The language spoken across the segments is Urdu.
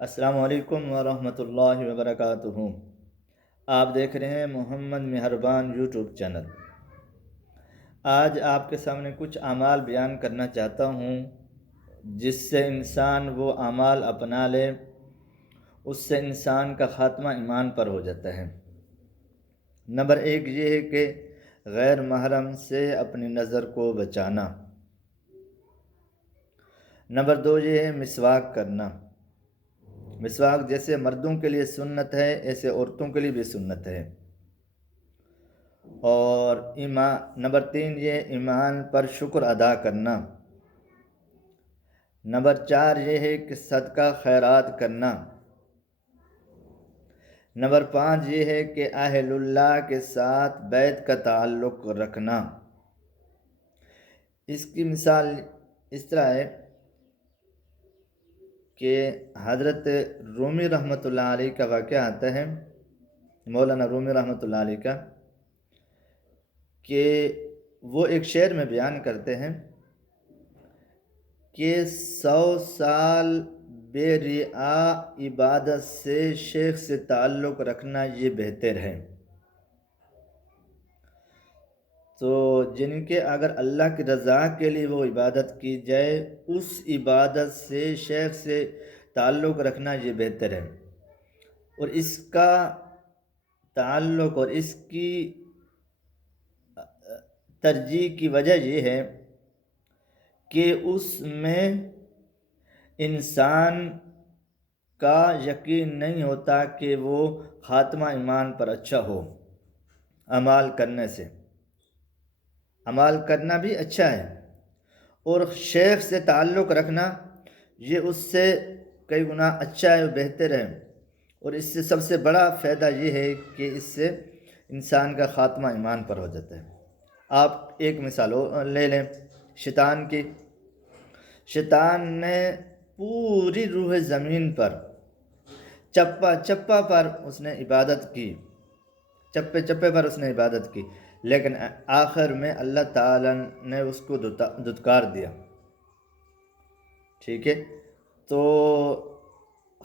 السلام علیکم ورحمۃ اللہ وبرکاتہ۔ آپ دیکھ رہے ہیں محمد مہربان یوٹیوب چینل۔ آج آپ کے سامنے کچھ اعمال بیان کرنا چاہتا ہوں جس سے انسان وہ اعمال اپنا لے، اس سے انسان کا خاتمہ ایمان پر ہو جاتا ہے۔ نمبر 1 یہ ہے کہ غیر محرم سے اپنی نظر کو بچانا۔ نمبر 2 یہ ہے مسواک کرنا۔ مسواک جیسے مردوں کے لیے سنت ہے ایسے عورتوں کے لیے بھی سنت ہے۔ اور نمبر 3 یہ ایمان پر شکر ادا کرنا۔ نمبر 4 یہ ہے کہ صدقہ خیرات کرنا۔ نمبر 5 یہ ہے کہ اہل اللہ کے ساتھ بیعت کا تعلق رکھنا۔ اس کی مثال اس طرح ہے کہ حضرت رومی رحمۃ اللہ علیہ کا واقعہ آتا ہے، مولانا رومی رحمۃ اللہ علیہ کا، کہ وہ ایک شعر میں بیان کرتے ہیں کہ 100 سال بے ریا عبادت سے شیخ سے تعلق رکھنا یہ بہتر ہے۔ تو جن کے اگر اللہ کی رضا کے لیے وہ عبادت کی جائے، اس عبادت سے شیخ سے تعلق رکھنا یہ بہتر ہے۔ اور اس کا تعلق اور اس کی ترجیح کی وجہ یہ ہے کہ اس میں انسان کا یقین نہیں ہوتا کہ وہ خاتمہ ایمان پر اچھا ہو۔ اعمال کرنے سے عمل کرنا بھی اچھا ہے، اور شیخ سے تعلق رکھنا یہ اس سے کئی گنا اچھا ہے، بہتر ہے۔ اور اس سے سب سے بڑا فائدہ یہ ہے کہ اس سے انسان کا خاتمہ ایمان پر ہو جاتا ہے۔ آپ ایک مثال لے لیں شیطان کی۔ شیطان نے پوری روح زمین پر چپا چپا پر اس نے عبادت کی، چپے چپے پر اس نے عبادت کی، لیکن آخر میں اللہ تعالیٰ نے اس کو دھتکار دیا۔ ٹھیک ہے، تو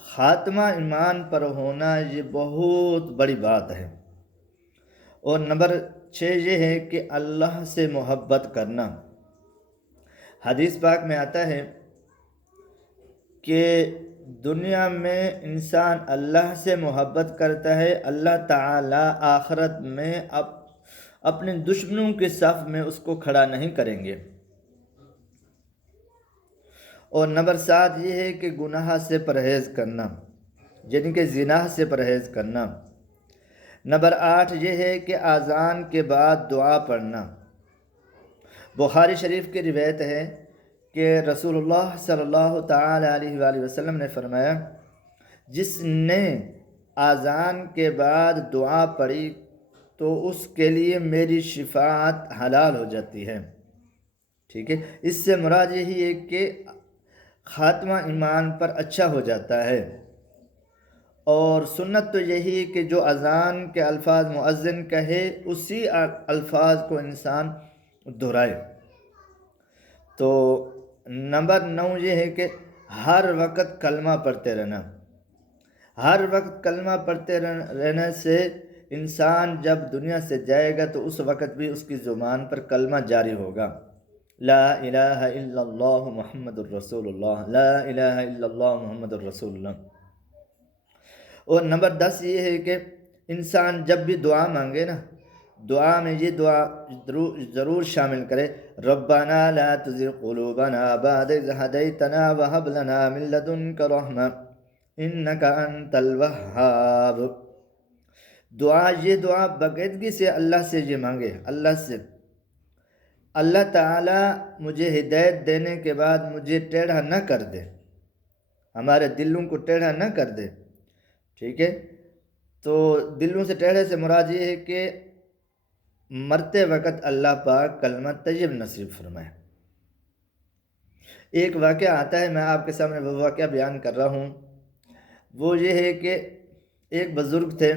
خاتمہ ایمان پر ہونا یہ بہت بڑی بات ہے۔ اور نمبر 6 یہ ہے کہ اللہ سے محبت کرنا۔ حدیث پاک میں آتا ہے کہ دنیا میں انسان اللہ سے محبت کرتا ہے، اللہ تعالیٰ آخرت میں اپنے دشمنوں کے صف میں اس کو کھڑا نہیں کریں گے۔ اور نمبر 7 یہ ہے کہ گناہ سے پرہیز کرنا، یعنی کہ زنا سے پرہیز کرنا۔ نمبر 8 یہ ہے کہ اذان کے بعد دعا پڑھنا۔ بخاری شریف کی روایت ہے کہ رسول اللہ صلی اللہ تعالی علیہ وآلہ وسلم نے فرمایا، جس نے اذان کے بعد دعا پڑھی تو اس کے لیے میری شفاعت حلال ہو جاتی ہے۔ ٹھیک ہے، اس سے مراد یہی ہے کہ خاتمہ ایمان پر اچھا ہو جاتا ہے۔ اور سنت تو یہی ہے کہ جو اذان کے الفاظ مؤذن کہے اسی الفاظ کو انسان دہرائے۔ تو نمبر 9 یہ ہے کہ ہر وقت کلمہ پڑھتے رہنا۔ ہر وقت کلمہ پڑھتے رہنے سے انسان جب دنیا سے جائے گا تو اس وقت بھی اس کی زبان پر کلمہ جاری ہوگا، لا الہ الا اللہ محمد الرسول اللہ، لا الہ الا اللہ محمد الرسول اللہ۔ اور نمبر 10 یہ ہے کہ انسان جب بھی دعا مانگے نا، دعا میں یہ دعا ضرور شامل کرے، ربنا لا تزغ قلوبنا بعد اذ ہدیتنا وہب لنا من لدنک رحمہ انک انت الوہاب۔ یہ دعا باقاعدگی سے اللہ سے یہ مانگے، اللہ سے، اللہ تعالیٰ مجھے ہدایت دینے کے بعد مجھے ٹیڑھا نہ کر دے، ہمارے دلوں کو ٹیڑھا نہ کر دے۔ ٹھیک ہے، تو دلوں سے ٹیڑھے سے مراد یہ ہے کہ مرتے وقت اللہ پاک کلمہ طیب نصیب فرمائے۔ ایک واقعہ آتا ہے، میں آپ کے سامنے وہ واقعہ بیان کر رہا ہوں۔ وہ یہ ہے کہ ایک بزرگ تھے،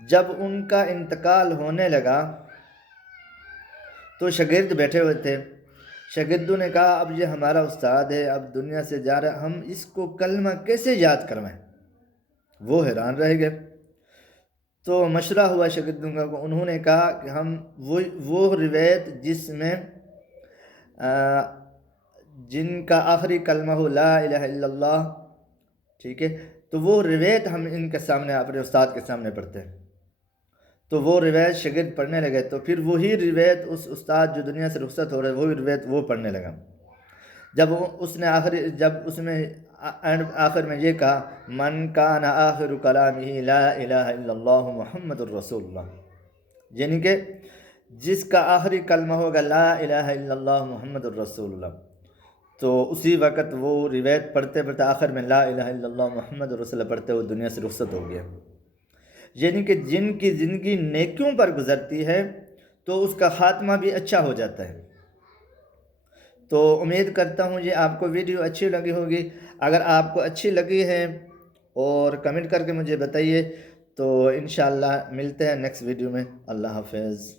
جب ان کا انتقال ہونے لگا تو شاگرد بیٹھے ہوئے تھے، شاگردوں نے کہا اب یہ ہمارا استاد ہے، اب دنیا سے جا رہا ہے، ہم اس کو کلمہ کیسے یاد کروائیں؟ وہ حیران رہ گئے۔ تو مشورہ ہوا شاگردوں کا، انہوں نے کہا کہ ہم وہ روایت جس میں جن کا آخری کلمہ ہو لا الہ الا اللہ، ٹھیک ہے، تو وہ روایت ہم ان کے سامنے اپنے استاد کے سامنے پڑھتے ہیں۔ تو وہ روایت شاگرد پڑھنے لگے، تو پھر وہی روایت اس استاد جو دنیا سے رخصت ہو رہے وہی روایت وہ پڑھنے لگا۔ جب اس میں آخر میں یہ کہا من کان آخر کلامہ لا الہ الا اللہ محمد الرسول اللہ، یعنی کہ جس کا آخری کلمہ ہوگا لا الہ الا اللہ محمد الرسول اللہ، تو اسی وقت وہ روایت پڑھتے پڑھتے آخر میں لا الہ الا اللہ محمد الرسول اللہ پڑھتے ہوئے دنیا سے رخصت ہو گیا۔ یعنی کہ جن کی زندگی نیکیوں پر گزرتی ہے تو اس کا خاتمہ بھی اچھا ہو جاتا ہے۔ تو امید کرتا ہوں یہ آپ کو ویڈیو اچھی لگی ہوگی۔ اگر آپ کو اچھی لگی ہے اور کمنٹ کر کے مجھے بتائیے، تو انشاءاللہ ملتے ہیں نیکسٹ ویڈیو میں۔ اللہ حافظ۔